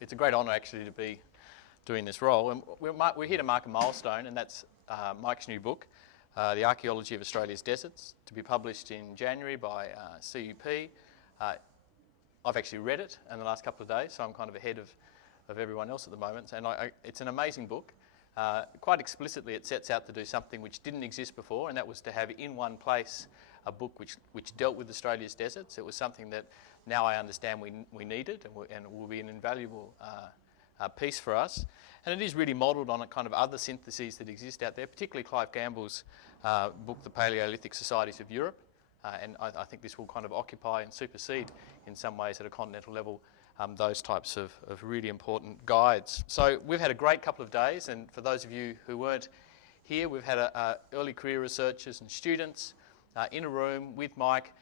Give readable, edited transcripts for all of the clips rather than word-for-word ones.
it's a great honour actually to be doing this role. And we're here to mark a milestone, and that's Mike's new book, The Archaeology of Australia's Deserts, to be published in January by CUP. I've actually read it in the last couple of days, so I'm kind of ahead of everyone else at the moment. And it's an amazing book. Quite explicitly, it sets out to do something which didn't exist before, and that was to have in one place a book which dealt with Australia's deserts. It was something that now I understand we needed, and it will be an invaluable piece for us. And it is really modelled on a kind of other syntheses that exist out there, particularly Clive Gamble's book, The Paleolithic Societies of Europe. And I think this will kind of occupy and supersede in some ways at a continental level those types of really important guides. So we've had a great couple of days, and for those of you who weren't here, we've had early career researchers and students in a room with Mike,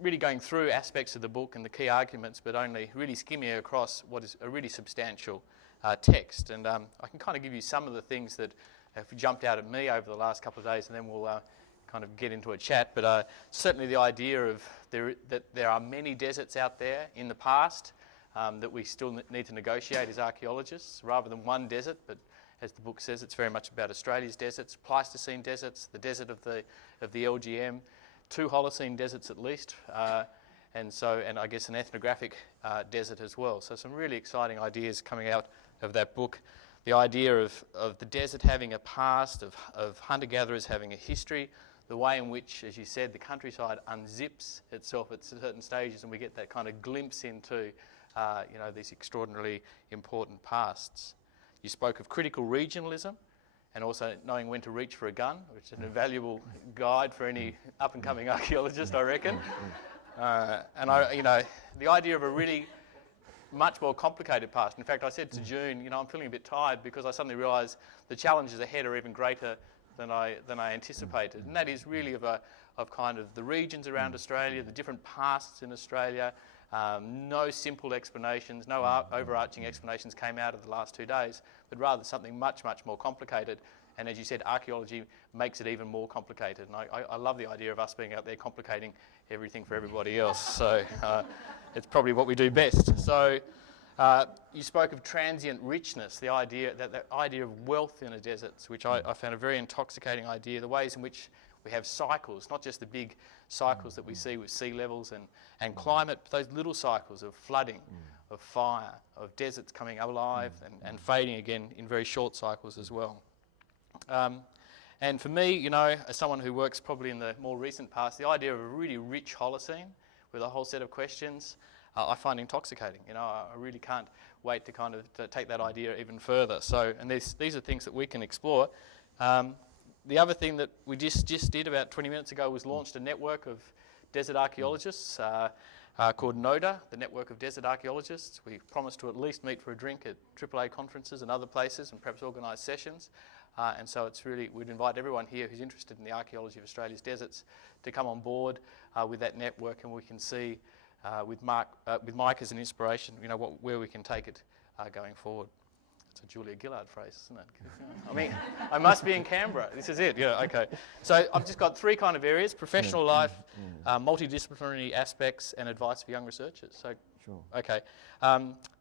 really going through aspects of the book and the key arguments, but only really skimming across what is a really substantial text. And I can kind of give you some of the things that have jumped out at me over the last couple of days, and then we'll kind of get into a chat. But certainly the idea of that there are many deserts out there in the past that we still need to negotiate as archaeologists, rather than one desert, but as the book says, it's very much about Australia's deserts, Pleistocene deserts, the desert of the LGM, 2 Holocene deserts at least, and I guess an ethnographic desert as well. So some really exciting ideas coming out of that book. The idea of the desert having a past, of hunter-gatherers having a history, the way in which, as you said, the countryside unzips itself at certain stages, and we get that kind of glimpse into these extraordinarily important pasts. You spoke of critical regionalism and also knowing when to reach for a gun, which is an invaluable guide for any up-and-coming archaeologist, I reckon. The idea of a really much more complicated past. In fact, I said to June, I'm feeling a bit tired because I suddenly realised the challenges ahead are even greater than I anticipated, and that is really of kind of the regions around Australia, the different pasts in Australia. No simple explanations, no overarching explanations came out of the last 2 days, but rather something much, much more complicated. And as you said, archaeology makes it even more complicated. And I love the idea of us being out there complicating everything for everybody else. So it's probably what we do best. So you spoke of transient richness, the idea of wealth in the deserts, which I found a very intoxicating idea, the ways in which we have cycles, not just the big cycles that we see with sea levels and climate, but those little cycles of flooding, of fire, of deserts coming alive and fading again in very short cycles as well. And for me, as someone who works probably in the more recent past, the idea of a really rich Holocene with a whole set of questions, I find intoxicating. I really can't wait to kind of to take that idea even further. So, and these are things that we can explore. The other thing that we just did about 20 minutes ago was launched a network of desert archaeologists called NODA, the Network of Desert Archaeologists. We promised to at least meet for a drink at AAA conferences and other places and perhaps organise sessions. And so it's really, we'd invite everyone here who's interested in the archaeology of Australia's deserts to come on board with that network, and we can see with Mike as an inspiration, where we can take it going forward. It's a Julia Gillard phrase, isn't it? I mean, I must be in Canberra. This is it. Yeah, okay. So I've just got 3 kind of areas: professional life, multidisciplinary aspects, and advice for young researchers. So, sure. Okay.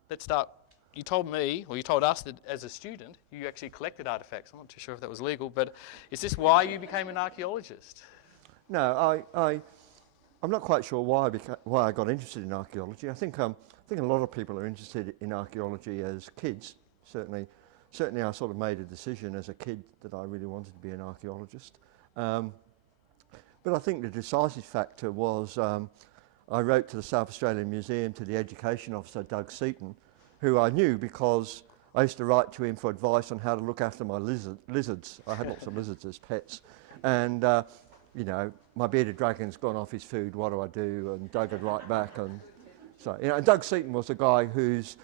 Let's start. You told me, or you told us, that as a student, you actually collected artefacts. I'm not too sure if that was legal, but is this why you became an archaeologist? No, I'm not quite sure why I got interested in archaeology. I think a lot of people are interested in archaeology as kids. Certainly, I sort of made a decision as a kid that I really wanted to be an archaeologist. But I think the decisive factor was I wrote to the South Australian Museum, to the education officer, Doug Seaton, who I knew because I used to write to him for advice on how to look after my lizards. I had lots of lizards as pets. And, my bearded dragon's gone off his food, what do I do? And Doug would write back. And so, and Doug Seaton was the guy whose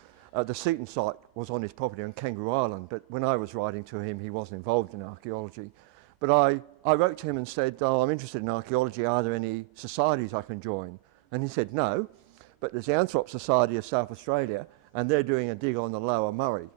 the Seaton site was on his property on Kangaroo Island, but when I was writing to him, he wasn't involved in archaeology. But I wrote to him and said, I'm interested in archaeology, are there any societies I can join? And he said, no, but there's the Anthrop Society of South Australia, and they're doing a dig on the Lower Murray.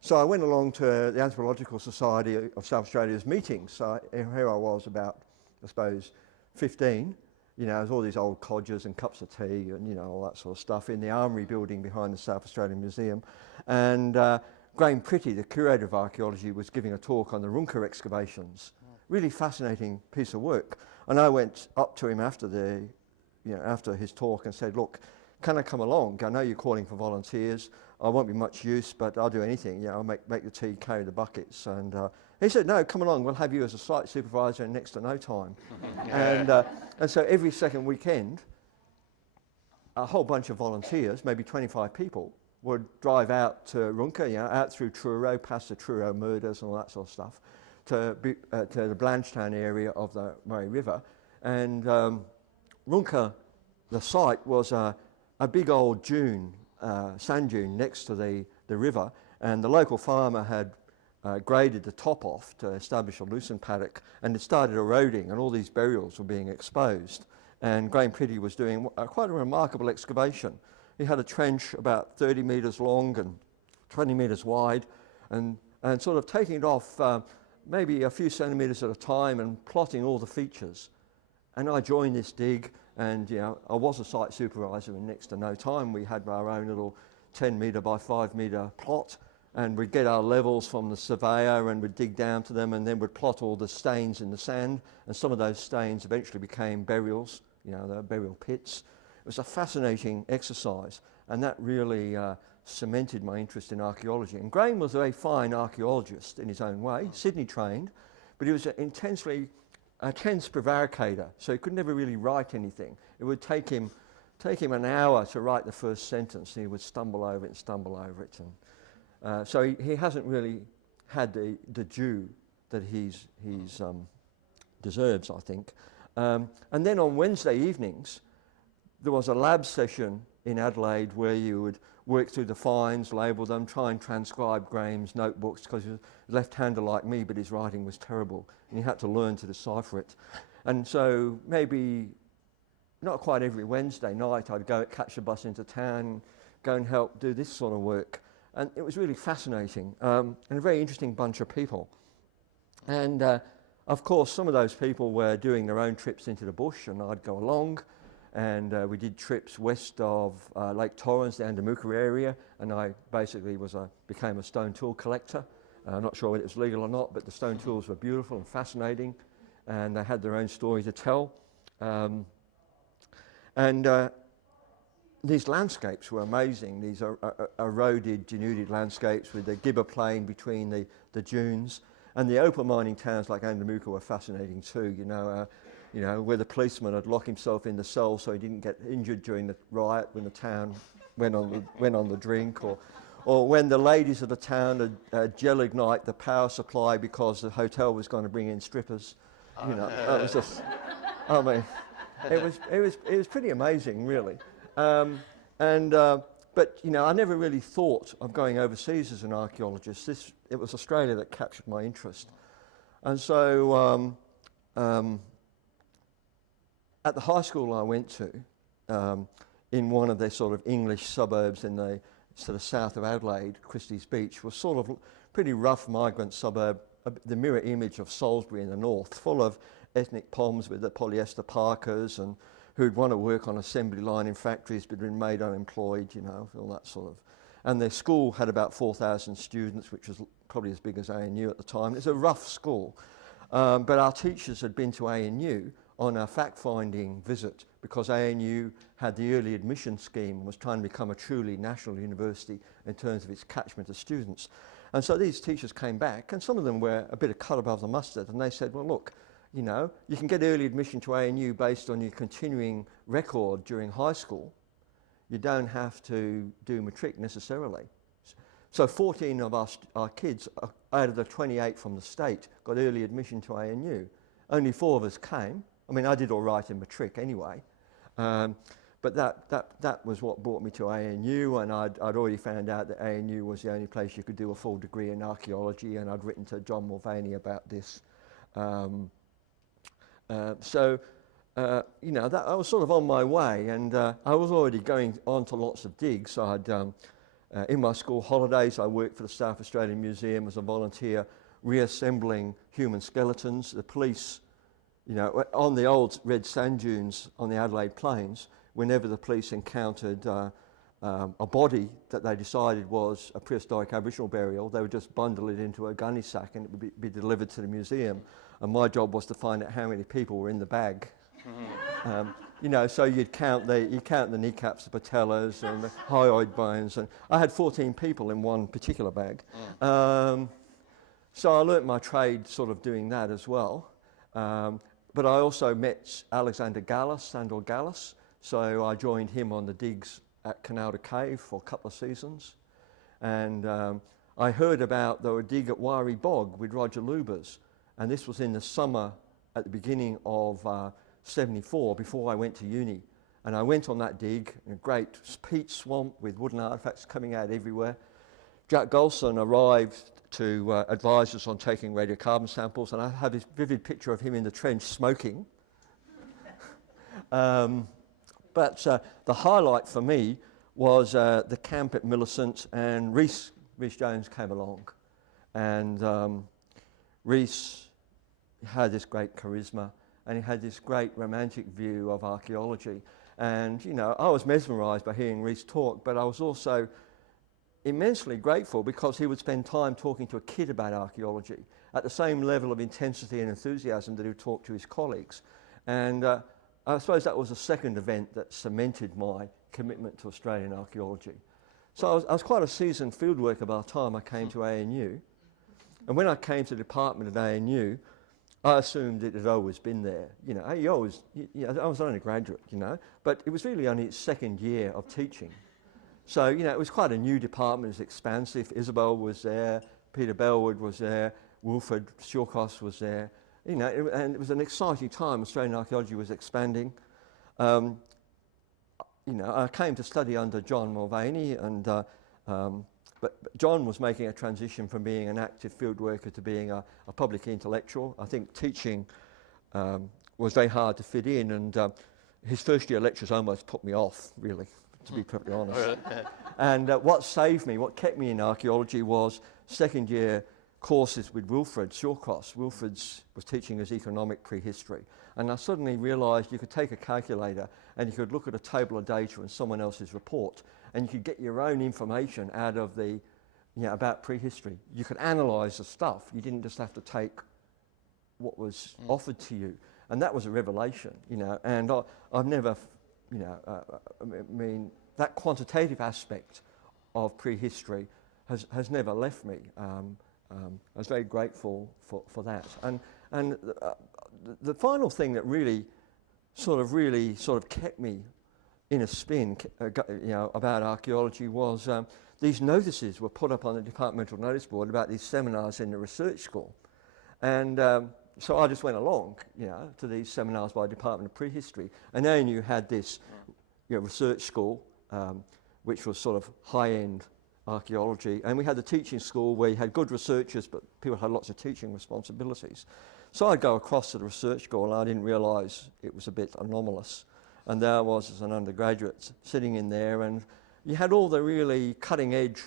So I went along to the Anthropological Society of South Australia's meetings. So here I was about, I suppose, 15, you know, there's all these old codgers and cups of tea and, you know, all that sort of stuff in the Armoury building behind the South Australian Museum. And Graham Pretty, the curator of archaeology, was giving a talk on the Runker excavations. Really fascinating piece of work. And I went up to him after after his talk and said, look, can I come along? I know you're calling for volunteers. I won't be much use, but I'll do anything. You know, I'll make the tea, carry the buckets. And he said, no, come along. We'll have you as a site supervisor in next to no time. And so every second weekend, a whole bunch of volunteers, maybe 25 people, would drive out to Runker, you know, out through Truro, past the Truro murders and all that sort of stuff, to the Blanchetown area of the Murray River. And Runker, the site, was a big old dune, sand dune next to the river, and the local farmer had graded the top off to establish a lucerne paddock, and it started eroding, and all these burials were being exposed. And Graham Pretty was doing quite a remarkable excavation. He had a trench about 30 metres long and 20 metres wide, and sort of taking it off maybe a few centimetres at a time and plotting all the features. And I joined this dig, and you know, I was a site supervisor in next to no time. We had our own little 10 metre by 5 metre plot, and we'd get our levels from the surveyor and we'd dig down to them, and then we'd plot all the stains in the sand, and some of those stains eventually became burials, you know, the burial pits. It was a fascinating exercise, and that really cemented my interest in archaeology. And Graham was a very fine archaeologist in his own way, Sydney trained, but he was a tense prevaricator, so he could never really write anything. It would take him an hour to write the first sentence, and he would stumble over it. And so he hasn't really had the due that he's deserves, I think. And then on Wednesday evenings, there was a lab session in Adelaide where you would work through the finds, label them, try and transcribe Graham's notebooks, because he was a left-hander like me, but his writing was terrible, and he had to learn to decipher it. And so maybe not quite every Wednesday night I'd go catch a bus into town, go and help do this sort of work. And it was really fascinating, and a very interesting bunch of people. And of course, some of those people were doing their own trips into the bush, and I'd go along. And we did trips west of Lake Torrens, the Andamuka area, and I basically became a stone tool collector. I'm not sure whether it was legal or not, but the stone tools were beautiful and fascinating, and they had their own story to tell. These landscapes were amazing. These eroded, denuded landscapes with the gibber plain between the dunes. And the open mining towns like Andamuka were fascinating too, you know, where the policeman had locked himself in the cell so he didn't get injured during the riot when the town went on the drink, or when the ladies of the town had gel ignite the power supply because the hotel was going to bring in strippers. You know, it was just, I mean, it was pretty amazing, really. But you know, I never really thought of going overseas as an archaeologist. It was Australia that captured my interest, and so. At the high school I went to, in one of their sort of English suburbs in the sort of south of Adelaide, Christie's Beach, was sort of pretty rough migrant suburb, the mirror image of Salisbury in the north, full of ethnic Poms with the polyester parkas and who'd want to work on assembly line in factories but been made unemployed, you know, all that sort of. And their school had about 4,000 students, which was probably as big as ANU at the time. It's a rough school, but our teachers had been to ANU on a fact-finding visit because ANU had the early admission scheme and was trying to become a truly national university in terms of its catchment of students. And so these teachers came back, and some of them were a bit of cut above the mustard, and they said, well, look, you know, you can get early admission to ANU based on your continuing record during high school. You don't have to do matric necessarily. So 14 of our kids, out of the 28 from the state, got early admission to ANU. Only 4 of us came. I mean, I did all right in matric anyway, but that was what brought me to ANU, and I'd already found out that ANU was the only place you could do a full degree in archaeology, and I'd written to John Mulvaney about this. You know, that I was sort of on my way, and I was already going on to lots of digs. In my school holidays, I worked for the South Australian Museum as a volunteer, reassembling human skeletons. The police you know, on the old red sand dunes on the Adelaide Plains, whenever the police encountered a body that they decided was a prehistoric Aboriginal burial, they would just bundle it into a gunny sack and it would be delivered to the museum. And my job was to find out how many people were in the bag. You know, so you'd count the kneecaps, the patellas, and the hyoid bones. And I had 14 people in one particular bag. So I learnt my trade sort of doing that as well. But I also met Alexander Gallus, Sandor Gallus. So I joined him on the digs at Canalda Cave for a couple of seasons. And I heard about the dig at Wari Bog with Roger Lubers. And this was in the summer at the beginning of 74, before I went to uni. And I went on that dig, a great peat swamp with wooden artefacts coming out everywhere. Jack Golson arrived to advise us on taking radiocarbon samples, and I have this vivid picture of him in the trench smoking. But the highlight for me was the camp at Millicent, and Rhys Jones came along. And Rhys had this great charisma, and he had this great romantic view of archaeology. And, you know, I was mesmerised by hearing Rhys talk, but I was also immensely grateful because he would spend time talking to a kid about archaeology at the same level of intensity and enthusiasm that he would talk to his colleagues. And I suppose that was the second event that cemented my commitment to Australian archaeology. So I was quite a seasoned fieldworker by the time I came to ANU. And when I came to the department at ANU, I assumed it had always been there. You know, I was an undergraduate, you know, but it was really only its second year of teaching. So, you know, it was quite a new department. It was expansive. Isabel was there, Peter Bellwood was there, Wilfred Shawcross was there. You know, and it was an exciting time. Australian archaeology was expanding. You know, I came to study under John Mulvaney, and but John was making a transition from being an active field worker to being a public intellectual. I think teaching was very hard to fit in, and his first year lectures almost put me off, really, to be perfectly honest. And what saved me, what kept me in archaeology was second year courses with Wilfred Shawcross. Wilfred was teaching us economic prehistory. And I suddenly realised you could take a calculator and you could look at a table of data in someone else's report, and you could get your own information out of the, you know, about prehistory. You could analyse the stuff. You didn't just have to take what was offered to you. And that was a revelation, you know. And I've never, you know, I mean, that quantitative aspect of prehistory has never left me. I was very grateful for that. And the final thing that really sort of kept me in a spin, you know, about archaeology was these notices were put up on the departmental notice board about these seminars in the research school. And so I just went along, you know, to these seminars by the Department of Prehistory. And ANU had this, you know, research school, which was sort of high-end archaeology, and we had the teaching school where you had good researchers, but people had lots of teaching responsibilities. So I'd go across to the research school, and I didn't realise it was a bit anomalous. And there I was as an undergraduate sitting in there, and you had all the really cutting-edge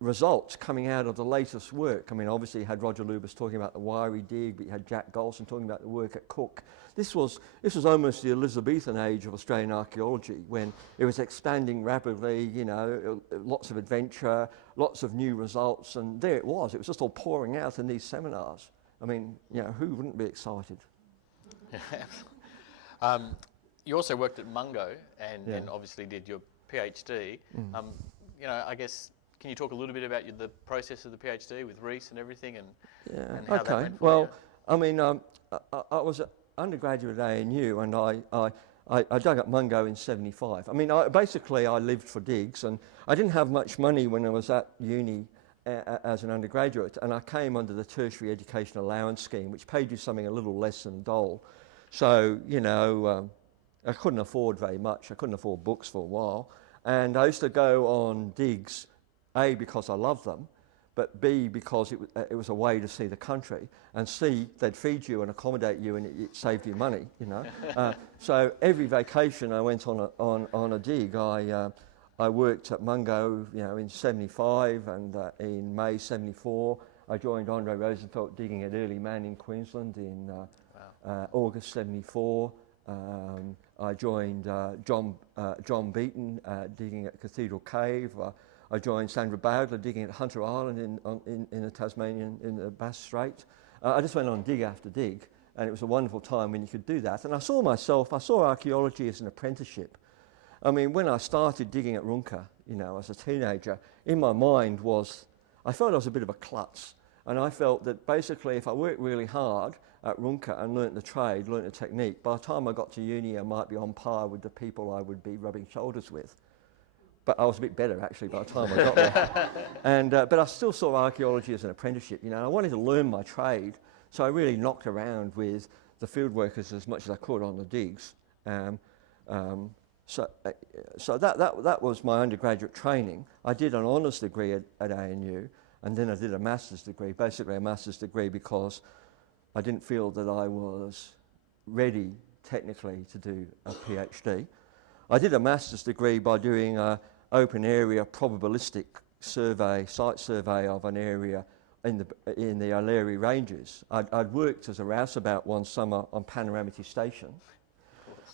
results coming out of the latest work. I mean, obviously you had Roger Lubers talking about the Wari dig, but you had Jack Golson talking about the work at Cook. This was almost the Elizabethan age of Australian archaeology, when it was expanding rapidly, you know, lots of adventure, lots of new results, and there it was just all pouring out in these seminars. I mean, you know, who wouldn't be excited? You also worked at Mungo and obviously did your PhD. You know, I guess, can you talk a little bit about the process of the PhD with Rhys and everything, and how that went for you? I mean, I was an undergraduate at ANU, and I dug up Mungo in 75. I mean, basically I lived for digs, and I didn't have much money when I was at uni as an undergraduate, and I came under the Tertiary Education Allowance Scheme, which paid you something a little less than dole. So, you know, I couldn't afford very much. I couldn't afford books for a while. And I used to go on digs, A, because I loved them, but B, because it was a way to see the country, and C, they'd feed you and accommodate you, and it saved you money, you know. So every vacation I went on a dig. I worked at Mungo, you know, in 75, and in May 74 I joined Andre Rosenfeld digging at Early Man in Queensland in August 74. I joined John Beaton digging at Cathedral Cave. I joined Sandra Bowdler digging at Hunter Island in the Tasmanian, in the Bass Strait. I just went on dig after dig, and it was a wonderful time when you could do that. And I saw archaeology as an apprenticeship. I mean, when I started digging at Runka, as a teenager, in my mind I felt I was a bit of a klutz. And I felt that basically if I worked really hard at Runka and learnt the trade, learnt the technique, by the time I got to uni I might be on par with the people I would be rubbing shoulders with. But I was a bit better actually by the time I got there. But I still saw archaeology as an apprenticeship. I wanted to learn my trade, so I really knocked around with the field workers as much as I could on the digs. So that was my undergraduate training. I did an honours degree at ANU, and then I did a master's degree, basically a master's degree because I didn't feel that I was ready technically to do a PhD. I did a master's degree by doing an open area probabilistic survey, site survey of an area in the O'Leary Ranges. I'd worked as a rouseabout one summer on Panoramity Station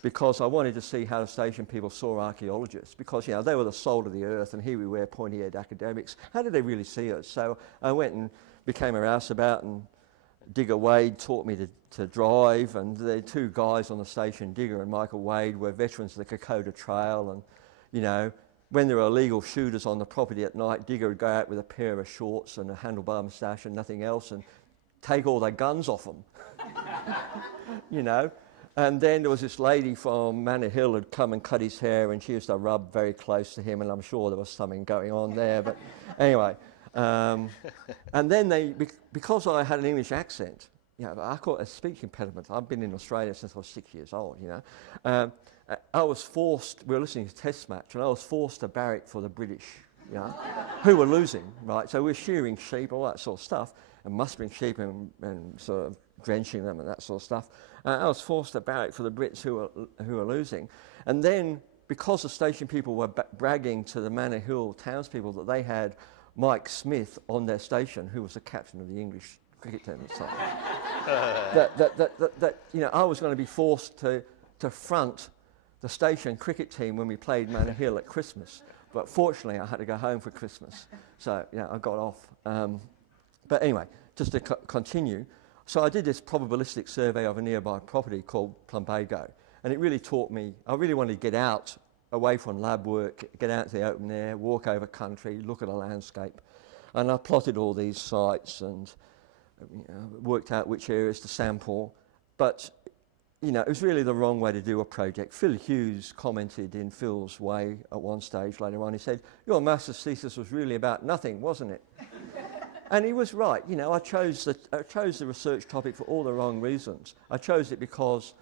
because I wanted to see how the station people saw archaeologists, because they were the salt of the earth, and here we were pointy-eared academics. How did they really see us? So I went and became a rouseabout, and Digger Wade taught me to drive, and the two guys on the station, Digger and Michael Wade, were veterans of the Kokoda Trail, and when there were illegal shooters on the property at night, Digger would go out with a pair of shorts and a handlebar moustache and nothing else and take all their guns off them. And then there was this lady from Manor Hill who'd come and cut his hair, and she used to rub very close to him, and I'm sure there was something going on there. But anyway, and then because I had an English accent, I call it a speech impediment. I've been in Australia since I was 6 years old, I was forced, we were listening to a test match, and I was forced to barrack for the British, who were losing, right? So we're shearing sheep, all that sort of stuff, and mustering sheep and sort of drenching them and that sort of stuff. I was forced to barrack for the Brits who were losing. And then, because the station people were bragging to the Manor Hill townspeople that they had Mike Smith on their station, who was the captain of the English cricket team at the time, I was going to be forced to front the station cricket team when we played Manor Hill at Christmas. But fortunately, I had to go home for Christmas. So, I got off. But anyway, just to continue. So I did this probabilistic survey of a nearby property called Plumbago, and it really taught me, I really wanted to get out, away from lab work, get out to the open air, walk over country, look at a landscape. And I plotted all these sites and worked out which areas to sample. But, it was really the wrong way to do a project. Phil Hughes commented in Phil's way at one stage later on, he said, "Your master's thesis was really about nothing, wasn't it?" And he was right. I chose the research topic for all the wrong reasons. I chose it because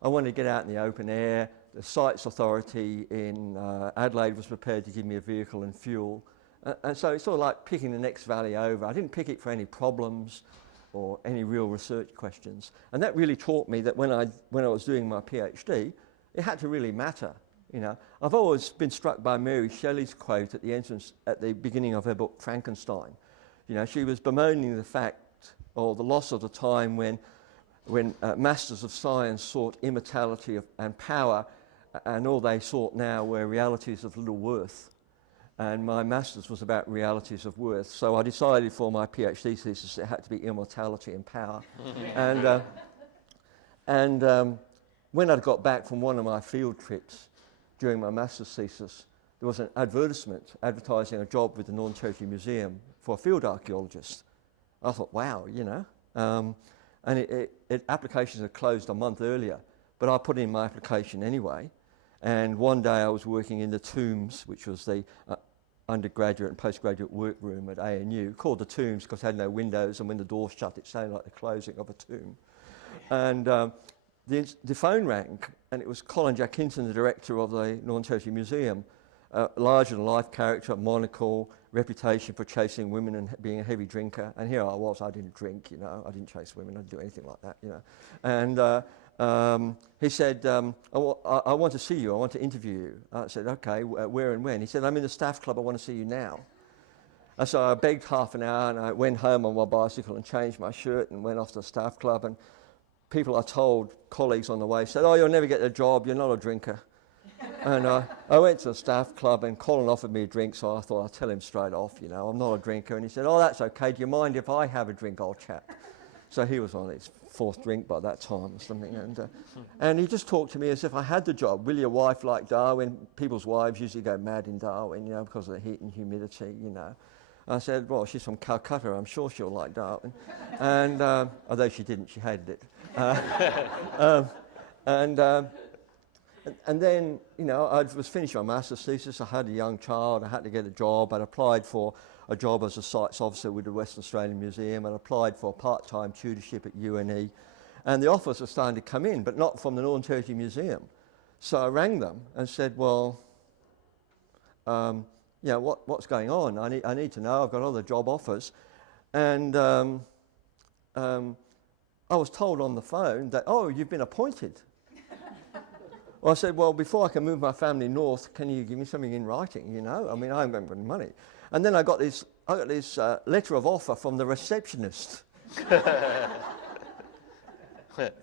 I wanted to get out in the open air. The Sites Authority in Adelaide was prepared to give me a vehicle and fuel. And so it's sort of like picking the next valley over. I didn't pick it for any problems or any real research questions. And that really taught me that when I was doing my PhD, it had to really matter. I've always been struck by Mary Shelley's quote at the beginning of her book, Frankenstein. She was bemoaning the fact, or the loss of the time when masters of science sought immortality and power, and all they sought now were realities of little worth. And my master's was about realities of worth. So I decided for my PhD thesis it had to be immortality and power. and when I'd got back from one of my field trips during my master's thesis, there was an advertisement advertising a job with the Northern Territory Museum for a field archaeologist. I thought, wow, and applications had closed a month earlier, but I put in my application anyway. And one day I was working in the Tombs, which was the undergraduate and postgraduate workroom at ANU, called the Tombs because it had no windows, and when the door shut it sounded like the closing of a tomb. And the phone rang, and it was Colin Hinton, the director of the Northern Territory Museum, larger-than-life character, monocle, reputation for chasing women and being a heavy drinker. And here I was, I didn't drink, I didn't chase women, I didn't do anything like that, And he said, I want to see you, I want to interview you. I said, okay, where and when? He said, I'm in the staff club, I want to see you now. And so I begged half an hour, and I went home on my bicycle and changed my shirt and went off to the staff club. And people I told, colleagues on the way, said, "Oh, you'll never get a job, you're not a drinker." And I went to the staff club and Colin offered me a drink, so I thought I'd tell him straight off, you know, I'm not a drinker. And he said, "Oh, that's okay, do you mind if I have a drink, old chap?" So he was on his 4th drink by that time or something. And he just talked to me as if I had the job. "Will your wife like Darwin?" People's wives usually go mad in Darwin, you know, because of the heat and humidity, you know. I said, "Well, she's from Calcutta, I'm sure she'll like Darwin." And although she didn't, she hated it. And then, you know, I was finishing my master's thesis. I had a young child. I had to get a job. I'd applied for a job as a sites officer with the Western Australian Museum. I'd applied for a part-time tutorship at UNE. And the offers were starting to come in, but not from the Northern Territory Museum. So I rang them and said, "Well, you know, what's going on? I need to know. I've got other job offers." And I was told on the phone that, "Oh, you've been appointed." Well, I said, "Well, before I can move my family north, can you give me something in writing, you know? I mean, I haven't got any money." And then I got this letter of offer from the receptionist.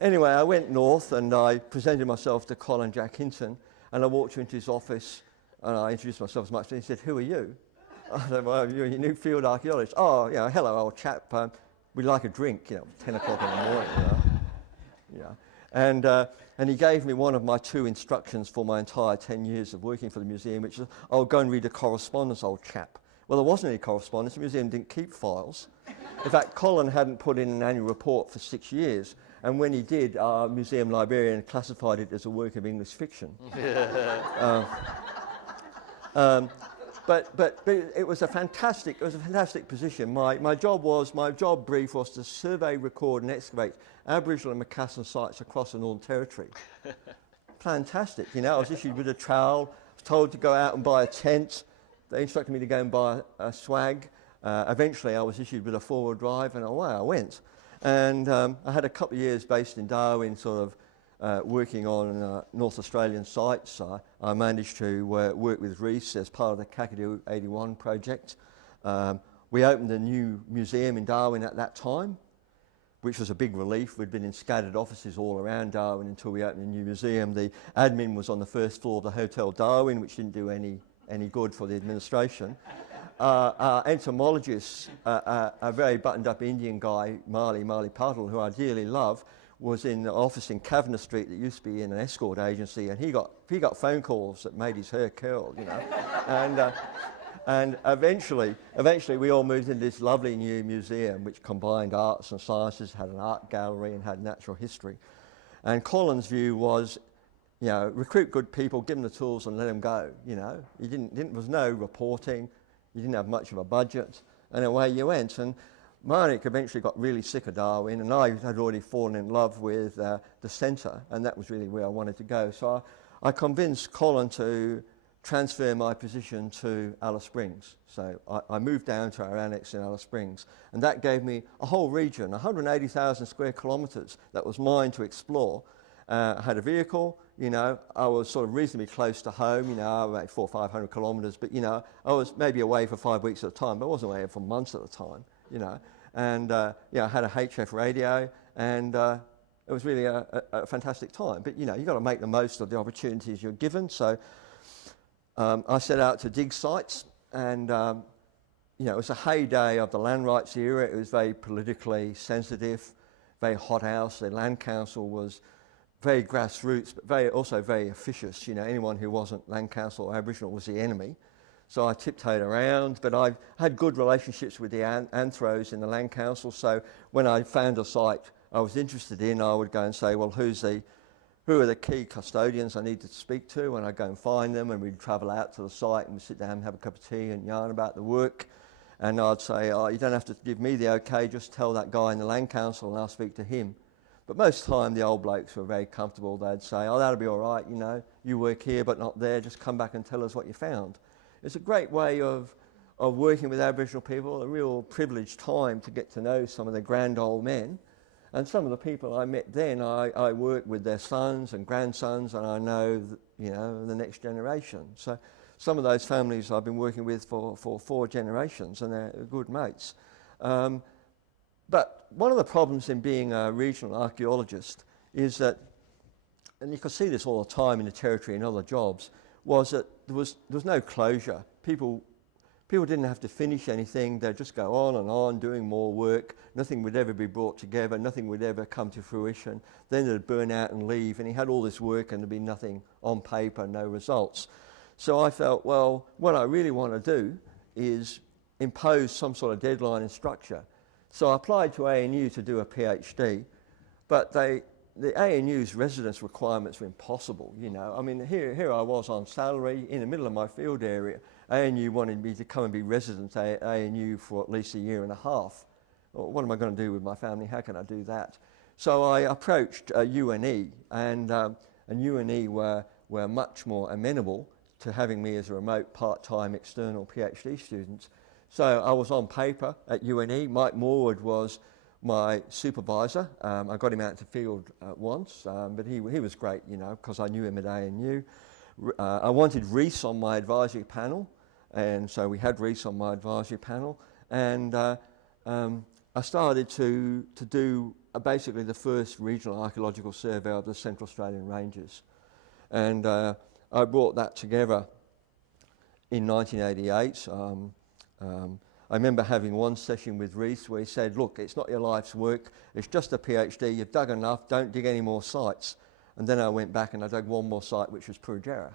Anyway, I went north and I presented myself to Colin Jack Hinton, and I walked into his office and I introduced myself as much, and he said, "Who are you?" I said, "Well, you're your new field archaeologist." "Oh, you know, hello, old chap. We'd like a drink, you know, 10 o'clock in the morning, you know." Yeah. And he gave me one of my 2 instructions for my entire 10 years of working for the museum, which was, "Oh, go and read the correspondence, old chap." Well, there wasn't any correspondence. The museum didn't keep files. In fact, Colin hadn't put in an annual report for 6 years, and when he did, our museum librarian classified it as a work of English fiction. But it was a fantastic position. My job brief was to survey, record and excavate Aboriginal and Macassan sites across the Northern Territory. Fantastic, you know. I was issued with a trowel, was told to go out and buy a tent. They instructed me to go and buy a swag. Eventually I was issued with a 4-wheel drive, and away I went. And I had a couple of years based in Darwin, sort of working on North Australian sites. I managed to work with Reese as part of the Kakadu 81 project. We opened a new museum in Darwin at that time, which was a big relief. We'd been in scattered offices all around Darwin until we opened a new museum. The admin was on the 1st floor of the Hotel Darwin, which didn't do any good for the administration. Our entomologist, a very buttoned-up Indian guy, Marley Patel, who I dearly love, was in the office in Kavanagh Street that used to be in an escort agency, and he got phone calls that made his hair curl, you know. And eventually we all moved into this lovely new museum which combined arts and sciences, had an art gallery and had natural history. And Colin's view was, you know, recruit good people, give them the tools and let them go, you know. There was no reporting, you didn't have much of a budget, and away you went. And Marnik eventually got really sick of Darwin, and I had already fallen in love with the centre, and that was really where I wanted to go. So I convinced Colin to transfer my position to Alice Springs. So I moved down to our annex in Alice Springs, and that gave me a whole region, 180,000 square kilometres that was mine to explore. I had a vehicle, you know, I was sort of reasonably close to home, you know, about 400 or 500 kilometres, but, you know, I was maybe away for 5 weeks at a time, but I wasn't away for months at a time, you know. And, I had a HF radio, and it was really a fantastic time. But, you know, you've got to make the most of the opportunities you're given. So I set out to dig sites, and, you know, it was a heyday of the land rights era. It was very politically sensitive, very hothouse. The land council was very grassroots, but also very officious. You know, anyone who wasn't land council or Aboriginal was the enemy. So I tiptoed around, but I had good relationships with the anthros in the land council. So when I found a site I was interested in, I would go and say, well, who are the key custodians I need to speak to? And I'd go and find them, and we'd travel out to the site and we'd sit down and have a cup of tea and yarn about the work. And I'd say, oh, you don't have to give me the okay, just tell that guy in the land council and I'll speak to him. But most of the time the old blokes were very comfortable. They'd say, oh, that'll be all right, you know, you work here but not there, just come back and tell us what you found. It's a great way of working with Aboriginal people, a real privileged time to get to know some of the grand old men. And some of the people I met then, I work with their sons and grandsons, and I know, you know, the next generation. So some of those families I've been working with for 4 generations, and they're good mates. But one of the problems in being a regional archaeologist is that, and you can see this all the time in the Territory and other jobs, was that there was no closure. People didn't have to finish anything. They'd just go on and on doing more work. Nothing would ever be brought together. Nothing would ever come to fruition. Then they'd burn out and leave, and he had all this work and there'd be nothing on paper, no results. So I felt, well, what I really want to do is impose some sort of deadline and structure. So I applied to ANU to do a PhD, but the ANU's residence requirements were impossible, you know. I mean, here I was on salary in the middle of my field area. ANU wanted me to come and be resident at ANU for at least a year and a half. Well, what am I going to do with my family? How can I do that? So I approached UNE, and UNE were much more amenable to having me as a remote part-time external PhD student. So I was on paper at UNE. Mike Morwood was my supervisor. I got him out to field once, but he was great, you know, because I knew him at ANU. I wanted Reese on my advisory panel, and so we had Reese on my advisory panel, and I started to do basically the first regional archaeological survey of the Central Australian Ranges. And I brought that together in 1988. I remember having one session with Reese where he said, look, it's not your life's work, it's just a PhD, you've dug enough, don't dig any more sites. And then I went back and I dug one more site, which was Puritjarra.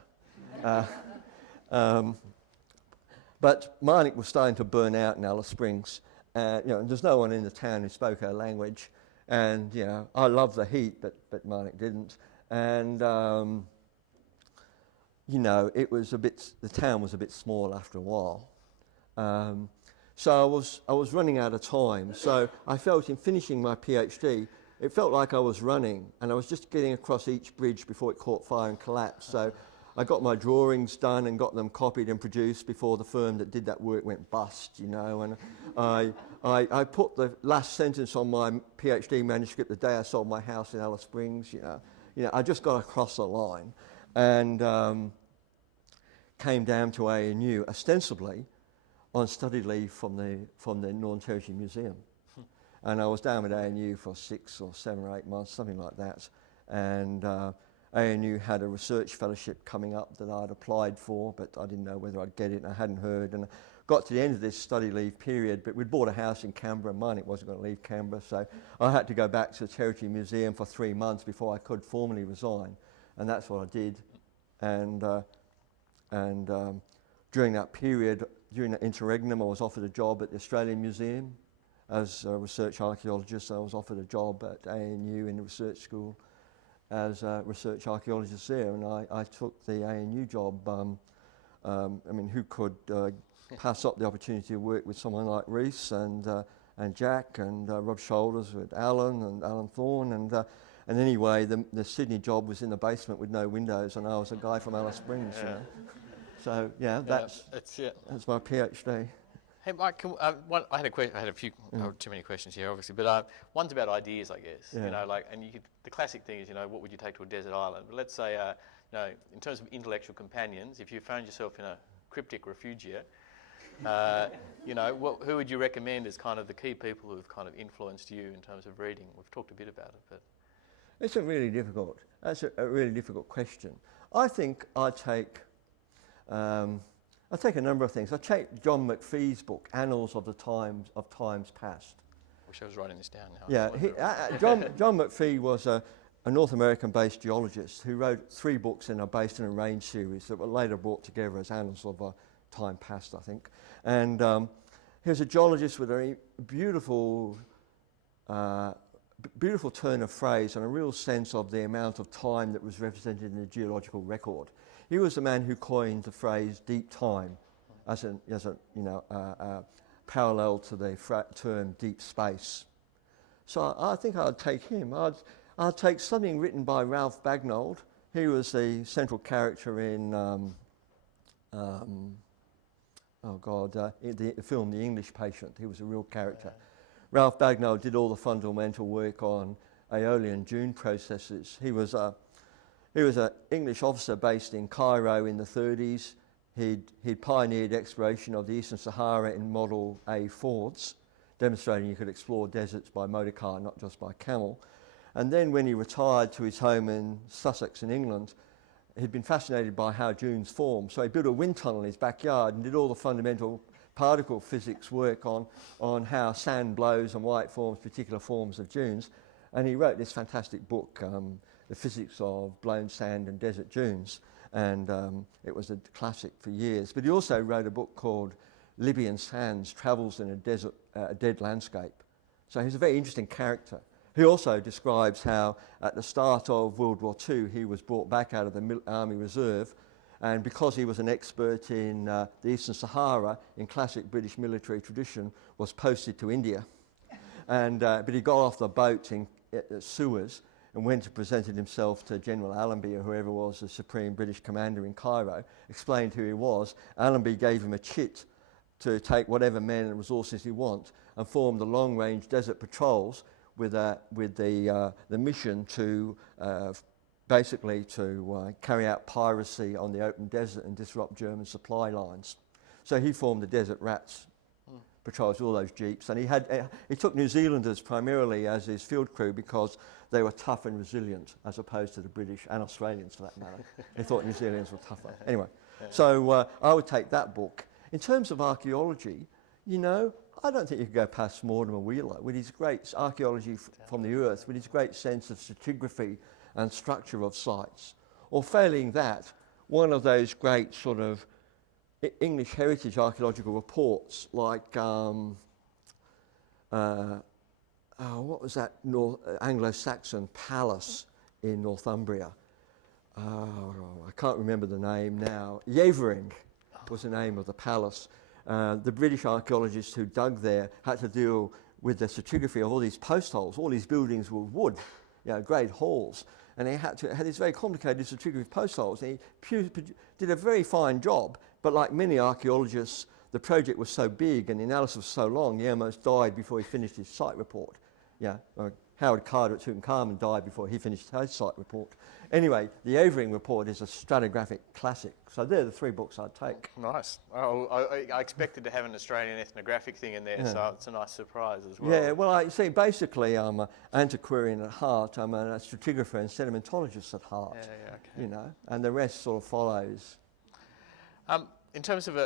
But mining was starting to burn out in Alice Springs. You know, and there's no one in the town who spoke our language. And, you know, I loved the heat, but Marnik didn't. And, you know, the town was a bit small after a while. So I was running out of time. So I felt in finishing my PhD, it felt like I was running, and I was just getting across each bridge before it caught fire and collapsed. So I got my drawings done and got them copied and produced before the firm that did that work went bust, you know. And I put the last sentence on my PhD manuscript the day I sold my house in Alice Springs, you know. I just got across the line and came down to ANU ostensibly on study leave from the Northern Territory Museum. And I was down with ANU for 6 or 7 or 8 months, something like that. And ANU had a research fellowship coming up that I'd applied for, but I didn't know whether I'd get it, and I hadn't heard. And I got to the end of this study leave period, but we'd bought a house in Canberra. Mine wasn't going to leave Canberra, so I had to go back to the Territory Museum for 3 months before I could formally resign. And that's what I did. And during that period, during that interregnum, I was offered a job at the Australian Museum as a research archaeologist. I was offered a job at ANU in the research school as a research archaeologist there, and I took the ANU job. I mean, who could pass up the opportunity to work with someone like Reese and Jack and rub shoulders with Alan and Alan Thorne, and anyway, the Sydney job was in the basement with no windows, and I was a guy from Alice Springs, you know. So yeah, that's my PhD. Hey Mike, I had a question. I had a few, too many questions here, obviously, but one's about ideas, I guess. Yeah. You know, like, and the classic thing is, you know, what would you take to a desert island? But let's say, you know, in terms of intellectual companions, if you found yourself in a cryptic refugia, you know, who would you recommend as kind of the key people who've kind of influenced you in terms of reading? We've talked a bit about it, but that's a really difficult question. I think I'd take a number of things. I take John McPhee's book, Annals of Times Past. Wish I was writing this down now. Yeah, John McPhee was a North American-based geologist who wrote 3 books in a Basin and Range series that were later brought together as Annals of Time Past, I think. And he was a geologist with a beautiful turn of phrase and a real sense of the amount of time that was represented in the geological record. He was the man who coined the phrase deep time as a parallel to the term deep space. So I think I'd take him. I'd take something written by Ralph Bagnold. He was the central character in the film The English Patient. He was a real character. Ralph Bagnold did all the fundamental work on aeolian dune processes. He was an English officer based in Cairo in the 30s. He'd pioneered exploration of the Eastern Sahara in Model A Fords. demonstrating you could explore deserts by motor car, not just by camel. And then when he retired to his home in Sussex in England, he'd been fascinated by how dunes form. So he built a wind tunnel in his backyard and did all the fundamental particle physics work on how sand blows and why it forms particular forms of dunes. And he wrote this fantastic book, The Physics of Blown Sand and Desert Dunes. And it was a classic for years. But he also wrote a book called Libyan Sands, Travels in a Desert, a Dead Landscape. So he's a very interesting character. He also describes how at the start of World War II he was brought back out of the Army Reserve, and because he was an expert in the Eastern Sahara, in classic British military tradition, was posted to India. And, but he got off the boat in Suez and went and presented himself to General Allenby, or whoever was the Supreme British Commander in Cairo, explained who he was. Allenby gave him a chit to take whatever men and resources he wants and form the long-range desert patrols with the mission to basically to carry out piracy on the open desert and disrupt German supply lines. So he formed the Desert Rats patrols, all those jeeps, and he took New Zealanders primarily as his field crew because they were tough and resilient, as opposed to the British and Australians for that matter. He thought New Zealanders were tougher. Anyway, so I would take that book. In terms of archaeology, you know, I don't think you could go past Mortimer Wheeler with his great archaeology from the earth, with his great sense of stratigraphy and structure of sites. Or failing that, one of those great sort of English heritage archaeological reports like, what was that Anglo-Saxon palace in Northumbria? I can't remember the name now. Yevering was the name of the palace. The British archaeologists who dug there had to deal with the stratigraphy of all these post holes. All these buildings were wood, you know, great halls, and they had these very complicated stratigraphy of post holes. And he did a very fine job, but like many archaeologists, the project was so big and the analysis was so long, he almost died before he finished his site report. Yeah, Howard Carter at Tutankhamun died before he finished his site report. Anyway, the Yevering report is a stratigraphic classic. So they're the three books I'd take. Nice. Oh, I expected to have an Australian ethnographic thing in there, so it's a nice surprise as well. Yeah, well, I see, basically I'm an antiquarian at heart. I'm a stratigrapher and sedimentologist at heart. Yeah, okay. You know, and the rest sort of follows. In terms of,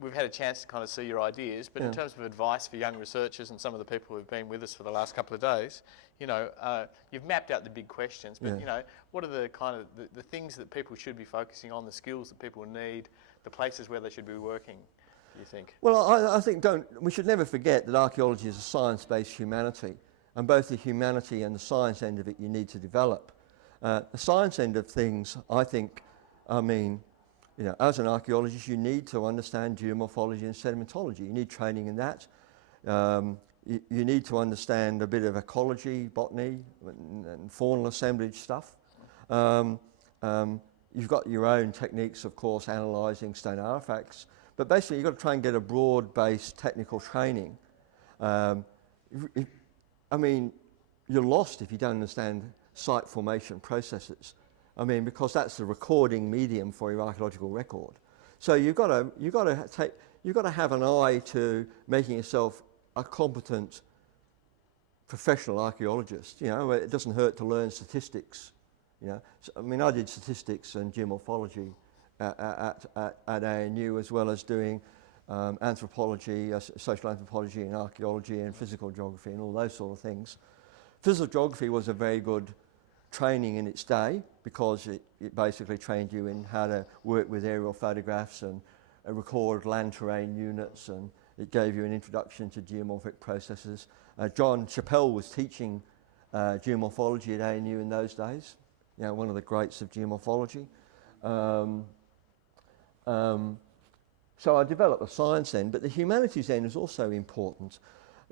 we've had a chance to kind of see your ideas, but in terms of advice for young researchers and some of the people who've been with us for the last couple of days, you know, you've mapped out the big questions, but, you know, what are the kind of the things that people should be focusing on, the skills that people need, the places where they should be working, do you think? Well, I think we should never forget that archaeology is a science-based humanity, and both the humanity and the science end of it you need to develop. The science end of things, I think, you know, as an archaeologist, you need to understand geomorphology and sedimentology. You need training in that. You need to understand a bit of ecology, botany, and faunal assemblage stuff. You've got your own techniques, of course, analysing stone artefacts. But basically, you've got to try and get a broad-based technical training. I mean, you're lost if you don't understand site formation processes. I mean, because that's the recording medium for your archaeological record. So you've got to have an eye to making yourself a competent professional archaeologist. You know, it doesn't hurt to learn statistics. You know, so, I mean, I did statistics and geomorphology at ANU, as well as doing anthropology, social anthropology, and archaeology, and physical geography, and all those sort of things. Physical geography was a very good training in its day, because it basically trained you in how to work with aerial photographs and record land terrain units, and it gave you an introduction to geomorphic processes. John Chappell was teaching geomorphology at ANU in those days, you know, one of the greats of geomorphology. So I developed the science end, but the humanities end is also important.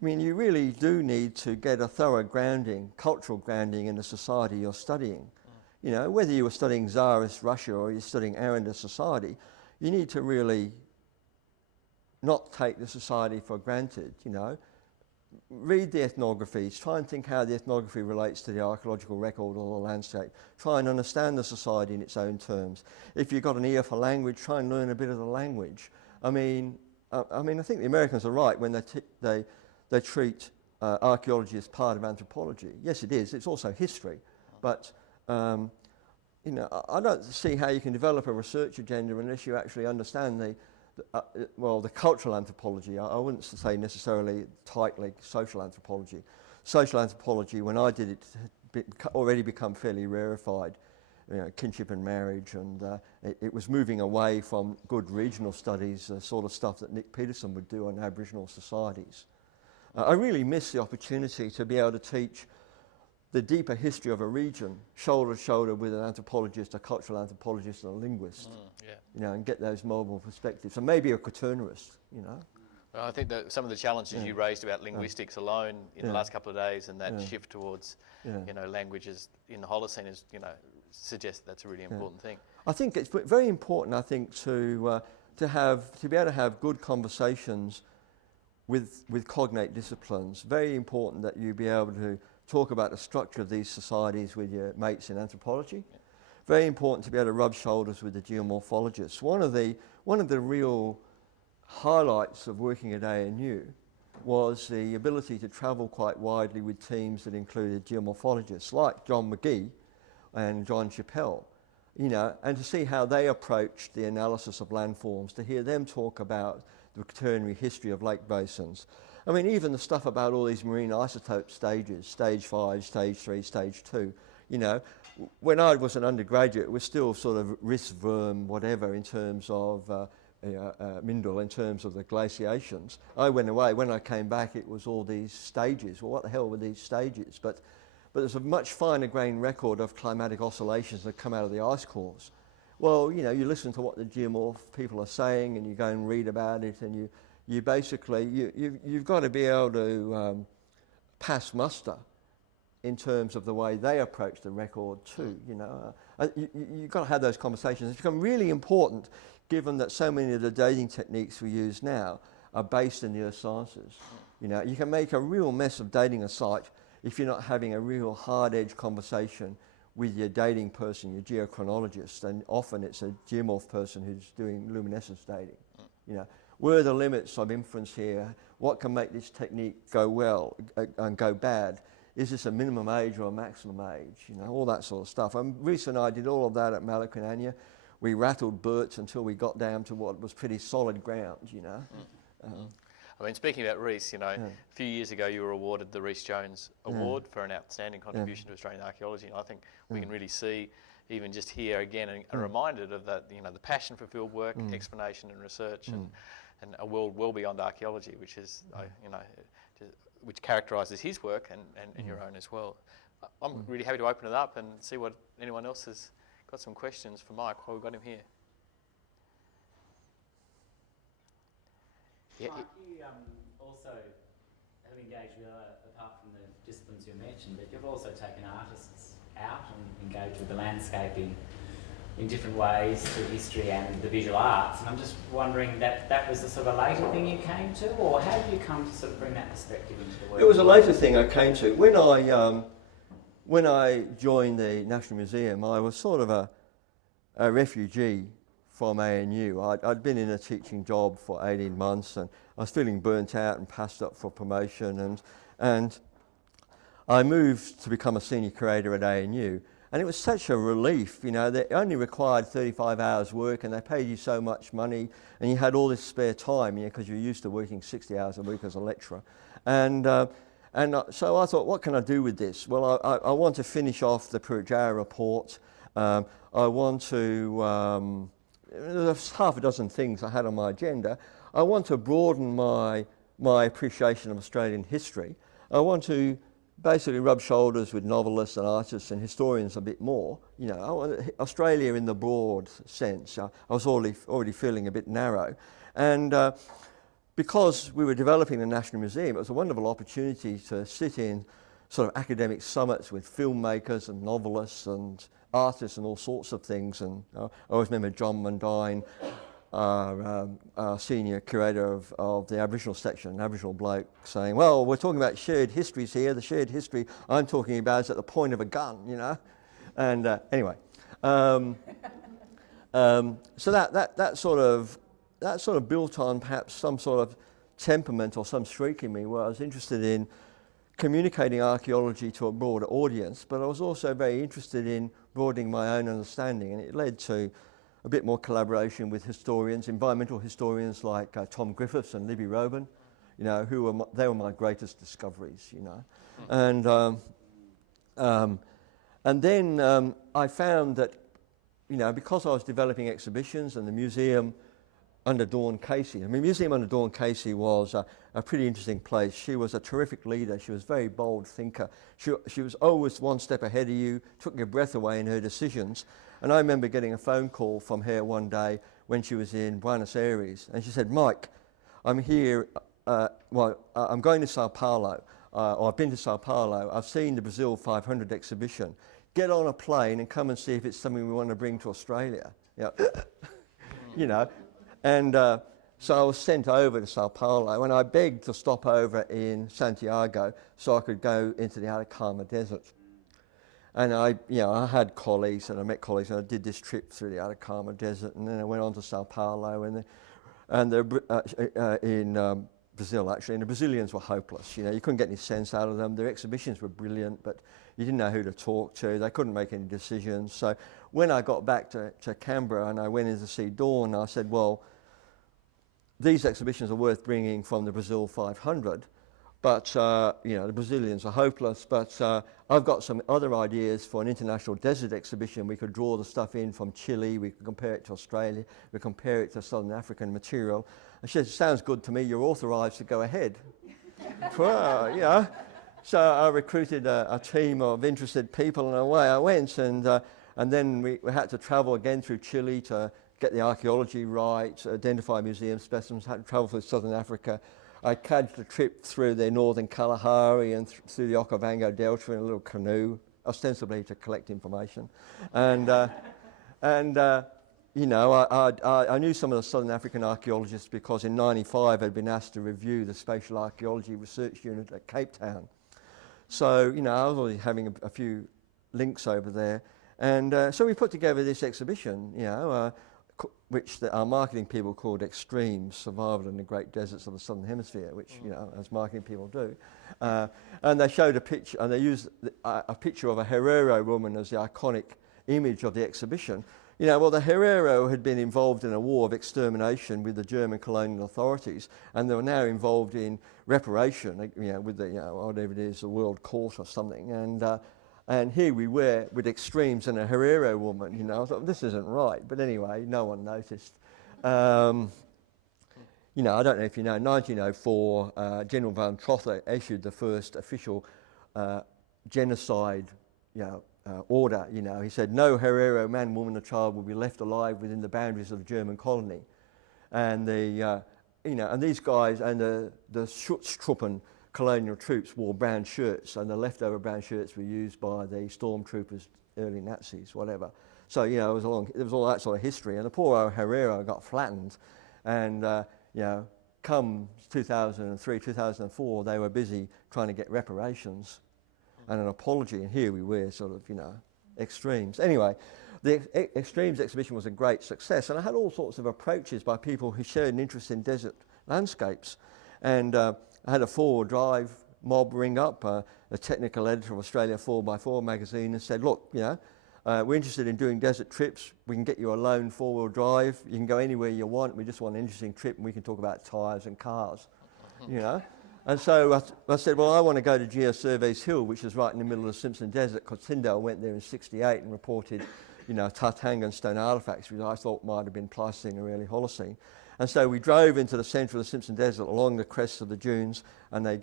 I mean, you really do need to get a thorough grounding, cultural grounding in the society you're studying. You know, whether you were studying Tsarist Russia or you're studying Aranda society, you need to really not take the society for granted, you know. Read the ethnographies, try and think how the ethnography relates to the archaeological record or the landscape. Try and understand the society in its own terms. If you've got an ear for language, try and learn a bit of the language. I mean, I think the Americans are right when they treat archaeology as part of anthropology. Yes, it is. It's also history, but you know, I don't see how you can develop a research agenda unless you actually understand the cultural anthropology. I wouldn't say necessarily tightly social anthropology. Social anthropology, when I did it, had already become fairly rarefied. You know, kinship and marriage, and it was moving away from good regional studies, sort of stuff that Nick Paterson would do on Aboriginal societies. I really miss the opportunity to be able to teach the deeper history of a region, shoulder to shoulder with an anthropologist, a cultural anthropologist, and a linguist. You know, and get those multiple perspectives, and maybe a quaternarist. You know. Well, I think that some of the challenges you raised about linguistics alone in the last couple of days, and that shift towards you know, languages in the Holocene is, you know, suggests that's a really important thing. I think it's very important. I think to be able to have good conversations with cognate disciplines. Very important that you be able to talk about the structure of these societies with your mates in anthropology. Very important to be able to rub shoulders with the geomorphologists. One of the real highlights of working at ANU was the ability to travel quite widely with teams that included geomorphologists like John McGee and John Chappell, you know, and to see how they approached the analysis of landforms, to hear them talk about the quaternary history of lake basins. I mean, even the stuff about all these marine isotope stages, stage 5, stage 3, stage 2, you know, when I was an undergraduate, it was still sort of risk worm, whatever, in terms of Mindel, in terms of the glaciations. I went away, when I came back, it was all these stages. Well, what the hell were these stages? But there's a much finer grained record of climatic oscillations that come out of the ice cores. Well, you know, you listen to what the geomorph people are saying, and you go and read about it, and you basically, you've got to be able to pass muster in terms of the way they approach the record too, you know. You've got to have those conversations. It's become really important, given that so many of the dating techniques we use now are based in the earth sciences. You know, you can make a real mess of dating a site if you're not having a real hard-edge conversation with your dating person, your geochronologist, and often it's a geomorph person who's doing luminescence dating. You know, where are the limits of inference here? What can make this technique go well and go bad? Is this a minimum age or a maximum age? You know, all that sort of stuff. And Reese and I did all of that at Malek and Anya. We rattled Burts until we got down to what was pretty solid ground, you know. I mean, speaking about Reese, you know, a few years ago you were awarded the Reese Jones Award for an outstanding contribution to Australian archaeology, and I think we can really see, even just here again, a reminder of that, you know, the passion for field work, explanation and research, and a world well beyond archaeology, which is, you know, which characterises his work and your own as well. I'm really happy to open it up and see what anyone else has got some questions for Mike while we've got him here. Yeah. Mike, you also have engaged with, apart from the disciplines you mentioned, but you've also taken artists out and engaged with the landscape in different ways through history and the visual arts. And I'm just wondering, that was the sort of a later thing you came to, or how did you come to sort of bring that perspective into the work? It was a later thing I came to. When I joined the National Museum, I was sort of a refugee from ANU. I'd been in a teaching job for 18 months, and I was feeling burnt out and passed up for promotion, and I moved to become a senior curator at ANU, and it was such a relief. You know, they only required 35 hours work, and they paid you so much money, and you had all this spare time, you know, because you're used to working 60 hours a week as a lecturer. And so I thought, what can I do with this? Well, I want to finish off the Puritjarra report. I want to, there's half a dozen things I had on my agenda. I want to broaden my appreciation of Australian history. I want to basically rub shoulders with novelists and artists and historians a bit more. You know, I want Australia in the broad sense. I was already feeling a bit narrow. And because we were developing the National Museum, it was a wonderful opportunity to sit in sort of academic summits with filmmakers and novelists and artists and all sorts of things. And I always remember John Mundine, our senior curator of the Aboriginal section, an Aboriginal bloke, saying, well, we're talking about shared histories here. The shared history I'm talking about is at the point of a gun, you know. And anyway, so that sort of built on perhaps some sort of temperament or some streak in me where I was interested in communicating archaeology to a broader audience, but I was also very interested in broadening my own understanding, and it led to a bit more collaboration with historians, environmental historians like Tom Griffiths and Libby Robin, you know, they were my greatest discoveries, you know. And then I found that, you know, because I was developing exhibitions and the museum under Dawn Casey. I mean, Museum under Dawn Casey was a pretty interesting place. She was a terrific leader. She was a very bold thinker. She was always one step ahead of you, took your breath away in her decisions. And I remember getting a phone call from her one day when she was in Buenos Aires. And she said, Mike, I'm here, I'm going to Sao Paulo, or I've been to Sao Paulo. I've seen the Brazil 500 exhibition. Get on a plane and come and see if it's something we want to bring to Australia. You know, you know. And so I was sent over to Sao Paulo, and I begged to stop over in Santiago so I could go into the Atacama Desert. And I had colleagues, and I met colleagues, and I did this trip through the Atacama Desert, and then I went on to Sao Paulo, in Brazil, actually, and the Brazilians were hopeless. You know, you couldn't get any sense out of them. Their exhibitions were brilliant, but you didn't know who to talk to. They couldn't make any decisions. So when I got back to Canberra and I went in to see Dawn, I said, well, these exhibitions are worth bringing from the Brazil 500, but you know, the Brazilians are hopeless, but I've got some other ideas for an international desert exhibition. We could draw the stuff in from Chile, we could compare it to Australia, we compare it to Southern African material. And she said, sounds good to me, you're authorised to go ahead. Well, you know, so I recruited a team of interested people, and away I went, and then we had to travel again through Chile to get the archaeology right, identify museum specimens, had to travel through Southern Africa. I cadged a trip through the northern Kalahari and through the Okavango Delta in a little canoe, ostensibly to collect information. And you know, I knew some of the Southern African archaeologists because in '95 I'd been asked to review the Spatial Archaeology Research Unit at Cape Town. So, you know, I was already having a few links over there. And so we put together this exhibition, you know, which our marketing people called Extremes, Survival in the Great Deserts of the Southern Hemisphere, which, you know, as marketing people do. And they showed a picture, and they used a picture of a Herero woman as the iconic image of the exhibition. You know, well, the Herero had been involved in a war of extermination with the German colonial authorities, and they were now involved in reparation, you know, with the, you know, whatever it is, the World Court or something. And here we were with Extremes and a Herero woman, you know. I thought, this isn't right. But anyway, no one noticed. You know, I don't know if you know, 1904, General von Trotha issued the first official genocide, you know, order. You know, he said, no Herero man, woman, or child will be left alive within the boundaries of the German colony. And you know, and these guys and the Schutztruppen colonial troops wore brown shirts, and the leftover brown shirts were used by the stormtroopers, early Nazis, whatever. So, you know, there was all that sort of history, and the poor old Herero got flattened, and, you know, come 2003, 2004, they were busy trying to get reparations and an apology, and here we were, sort of, you know, Extremes. Anyway, the Extremes exhibition was a great success, and I had all sorts of approaches by people who shared an interest in desert landscapes, and I had a 4-wheel drive mob ring up, the technical editor of Australia 4x4 magazine, and said, look, you know, we're interested in doing desert trips. We can get you a loan 4-wheel drive. You can go anywhere you want. We just want an interesting trip, and we can talk about tyres and cars, you know. And so I said, well, I want to go to Geosurveys Hill, which is right in the middle of the Simpson Desert, because Tyndale went there in '68 and reported, you know, Tartangan stone artefacts, which I thought might have been Pleistocene or early Holocene. And so we drove into the centre of the Simpson Desert along the crests of the dunes, and they,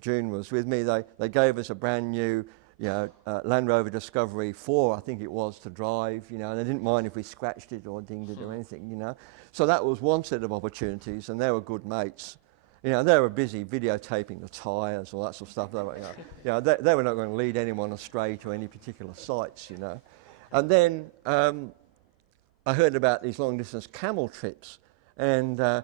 June was with me. They gave us a brand new, you know, Land Rover Discovery 4, I think it was, to drive, you know, and they didn't mind if we scratched it or dinged it or anything, you know. So that was one set of opportunities, and they were good mates. You know, they were busy videotaping the tyres, all that sort of stuff. They were, they were not going to lead anyone astray to any particular sites, you know. And then I heard about these long-distance camel trips. And you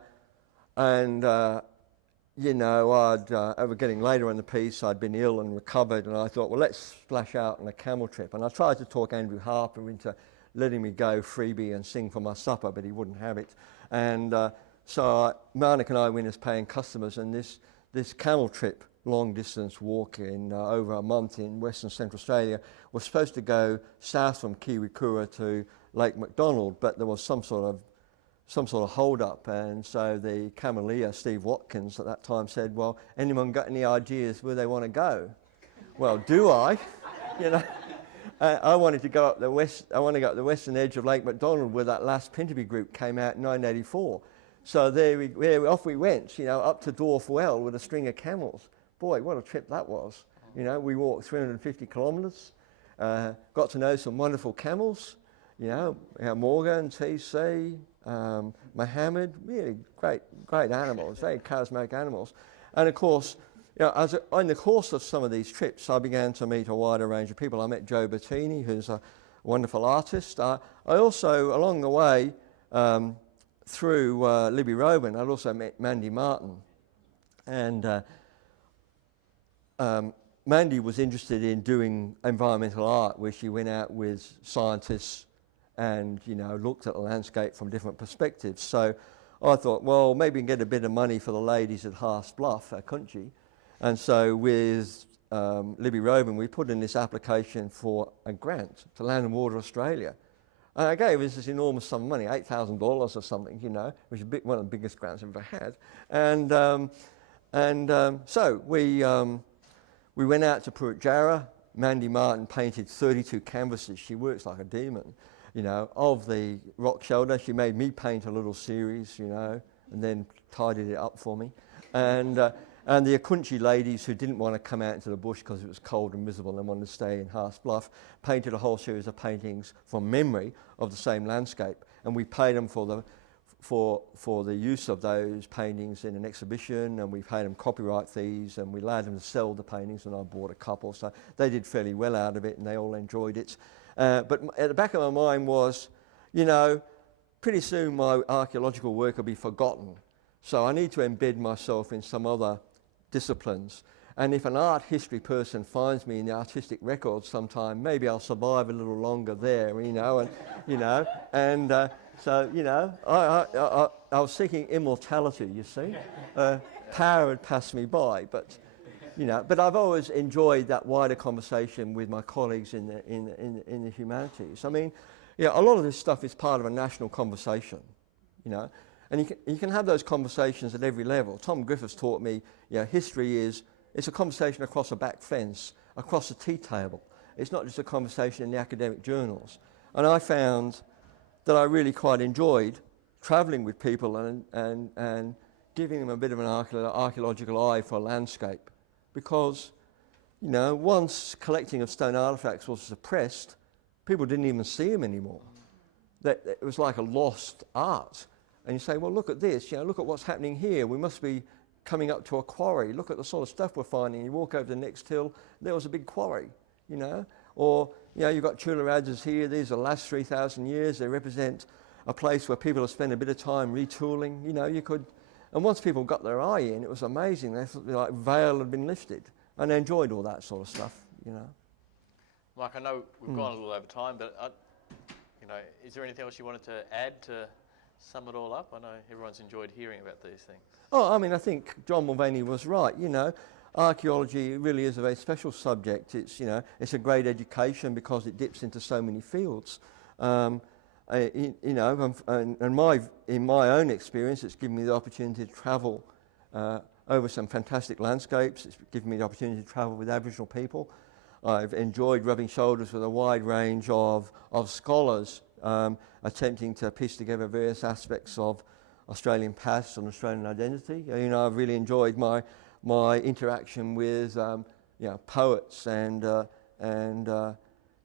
know, I was getting later in the piece, I'd been ill and recovered, and I thought, well, let's splash out on a camel trip. And I tried to talk Andrew Harper into letting me go freebie and sing for my supper, but he wouldn't have it. And Marnik and I went as paying customers, and this camel trip, long distance walk in over a month in Western Central Australia, was supposed to go south from Kiwikura to Lake MacDonald, but there was some sort of hold up, and so the cameleer, Steve Watkins, at that time said, well, anyone got any ideas where they want to go? Well, do I? You know, I wanted to go up the western edge of Lake MacDonald, where that last Pinterby group came out in 1984. So off we went, you know, up to Dwarf Well with a string of camels. Boy, what a trip that was. You know, we walked 350 kilometres, got to know some wonderful camels, you know, Morgan, TC, Mohammed, really great animals, very charismatic animals. And of course, you know, in the course of some of these trips, I began to meet a wider range of people. I met Joe Bettini, who's a wonderful artist. I also, along the way, through Libby Robin, I'd also met Mandy Martin. And Mandy was interested in doing environmental art, where she went out with scientists and, you know, looked at the landscape from different perspectives. So I thought, well, maybe we can get a bit of money for the ladies at Haas Bluff, Kunchi. And so with Libby Robin, we put in this application for a grant to Land and Water Australia. And I gave us this enormous sum of money, $8,000 or something, you know, which is one of the biggest grants I've ever had. So we went out to Puritjarra. Mandy Martin painted 32 canvases. She works like a demon, you know, of the rock shoulder. She made me paint a little series, you know, and then tidied it up for me. And the Akunchi ladies, who didn't want to come out into the bush because it was cold and miserable and wanted to stay in Haas Bluff, painted a whole series of paintings from memory of the same landscape. And we paid them for the use of those paintings in an exhibition, and we paid them copyright fees, and we allowed them to sell the paintings, and I bought a couple. So they did fairly well out of it, and they all enjoyed it. But at the back of my mind was, you know, pretty soon my archaeological work will be forgotten. So I need to embed myself in some other disciplines. And if an art history person finds me in the artistic records sometime, maybe I'll survive a little longer there, you know, and, you know, and so, you know, I was seeking immortality, you see. Power had passed me by, but, you know, but I've always enjoyed that wider conversation with my colleagues in the humanities. I mean, yeah, a lot of this stuff is part of a national conversation, you know. And you can have those conversations at every level. Tom Griffiths taught me, you know, history it's a conversation across a back fence, across a tea table. It's not just a conversation in the academic journals. And I found that I really quite enjoyed travelling with people and giving them a bit of an archaeological eye for a landscape. Because, you know, once collecting of stone artefacts was suppressed, people didn't even see them anymore. It was like a lost art. And you say, well, look at this, you know, look at what's happening here. We must be coming up to a quarry. Look at the sort of stuff we're finding. You walk over the next hill, there was a big quarry, you know. Or, you know, you've got Chuluradzes here. These are the last 3,000 years. They represent a place where people have spent a bit of time retooling. You know, you could, and once people got their eye in, it was amazing. They thought like veil had been lifted. And I enjoyed all that sort of stuff, you know. Mike, I know we've gone a little over time, but, you know, is there anything else you wanted to add to sum it all up? I know everyone's enjoyed hearing about these things. Oh, I mean, I think John Mulvaney was right. You know, archaeology really is a very special subject. It's, you know, it's a great education because it dips into so many fields. You know, and in my own experience, it's given me the opportunity to travel over some fantastic landscapes. It's given me the opportunity to travel with Aboriginal people. I've enjoyed rubbing shoulders with a wide range of scholars attempting to piece together various aspects of Australian past and Australian identity. You know, I've really enjoyed my interaction with you know, poets and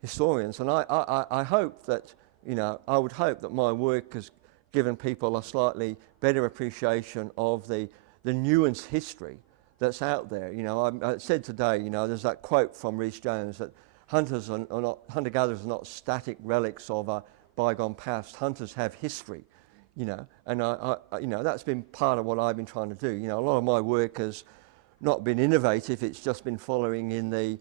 historians, and I hope that, you know, I would hope that my work has given people a slightly better appreciation of the nuanced history that's out there. You know, I said today, you know, there's that quote from Rhys Jones that hunter-gatherers are not static relics of a bygone past. Hunters have history, you know, and you know, that's been part of what I've been trying to do. You know, a lot of my work has not been innovative. It's just been following in the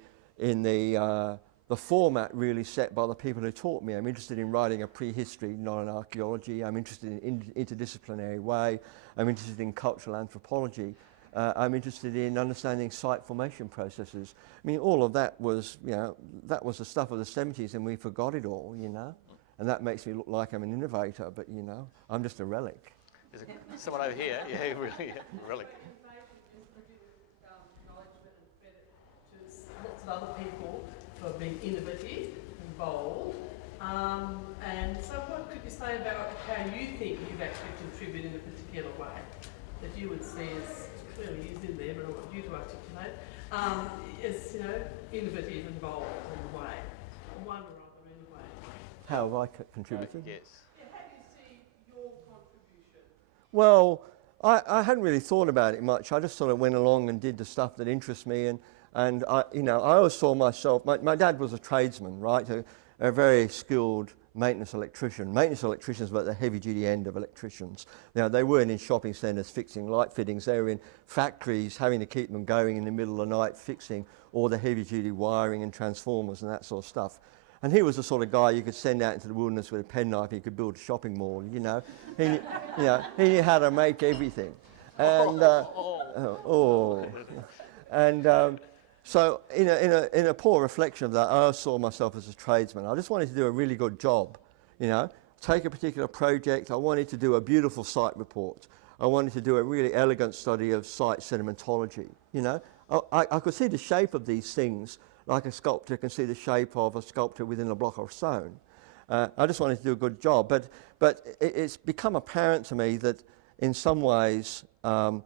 the format really set by the people who taught me. I'm interested in writing a prehistory, not an archaeology. I'm interested in interdisciplinary way. I'm interested in cultural anthropology. I'm interested in understanding site formation processes. I mean, all of that was, that was the stuff of the 70s, and we forgot it all, And that makes me look like I'm an innovator, but, I'm just a relic. There's someone over here. Yeah, really, relic. Lots of other people for being innovative and bold. And so what could you say about how you think you've actually contributed in a particular way that you would see as, clearly is in there, but I want you to articulate, as, innovative and bold in a way, one or other in a way. How have I contributed? Yes. Yeah, how do you see your contribution? Well, I hadn't really thought about it much. I just sort of went along and did the stuff that interests me, and I always saw myself. My dad was a tradesman, right? A very skilled maintenance electrician. Maintenance electricians were at the heavy-duty end of electricians. They weren't in shopping centres fixing light fittings. They were in factories having to keep them going in the middle of the night, fixing all the heavy-duty wiring and transformers and that sort of stuff. And he was the sort of guy you could send out into the wilderness with a penknife. He could build a shopping mall. He knew how to make everything. And so in a poor reflection of that, I saw myself as a tradesman. I just wanted to do a really good job, take a particular project. I wanted to do a beautiful site report. I wanted to do a really elegant study of site sedimentology. I could see the shape of these things like a sculptor can see the shape of a sculpture within a block of stone. I just wanted to do a good job, but it's become apparent to me that in some ways, I'm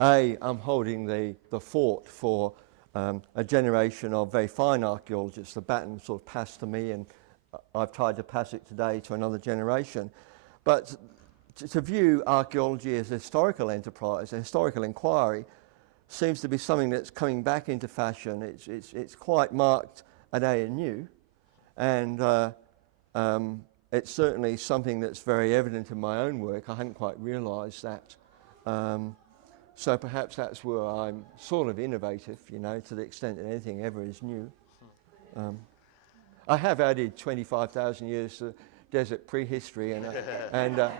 holding the fort for a generation of very fine archaeologists. The baton sort of passed to me, and I've tried to pass it today to another generation. But to view archaeology as a historical enterprise, a historical inquiry, seems to be something that's coming back into fashion. It's quite marked at ANU, and it's certainly something that's very evident in my own work. I hadn't quite realised that. So perhaps that's where I'm sort of innovative, to the extent that anything ever is new. I have added 25,000 years to desert prehistory and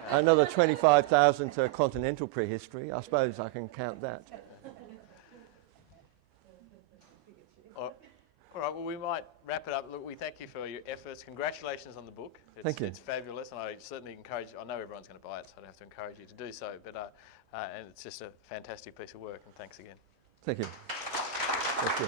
another 25,000 to continental prehistory. I suppose I can count that. All right, well, we might wrap it up. Look, we thank you for your efforts. Congratulations on the book. Thank you. It's fabulous, and I certainly encourage, I know everyone's going to buy it, so I don't have to encourage you to do so, but and it's just a fantastic piece of work, and thanks again. Thank you. Thank you.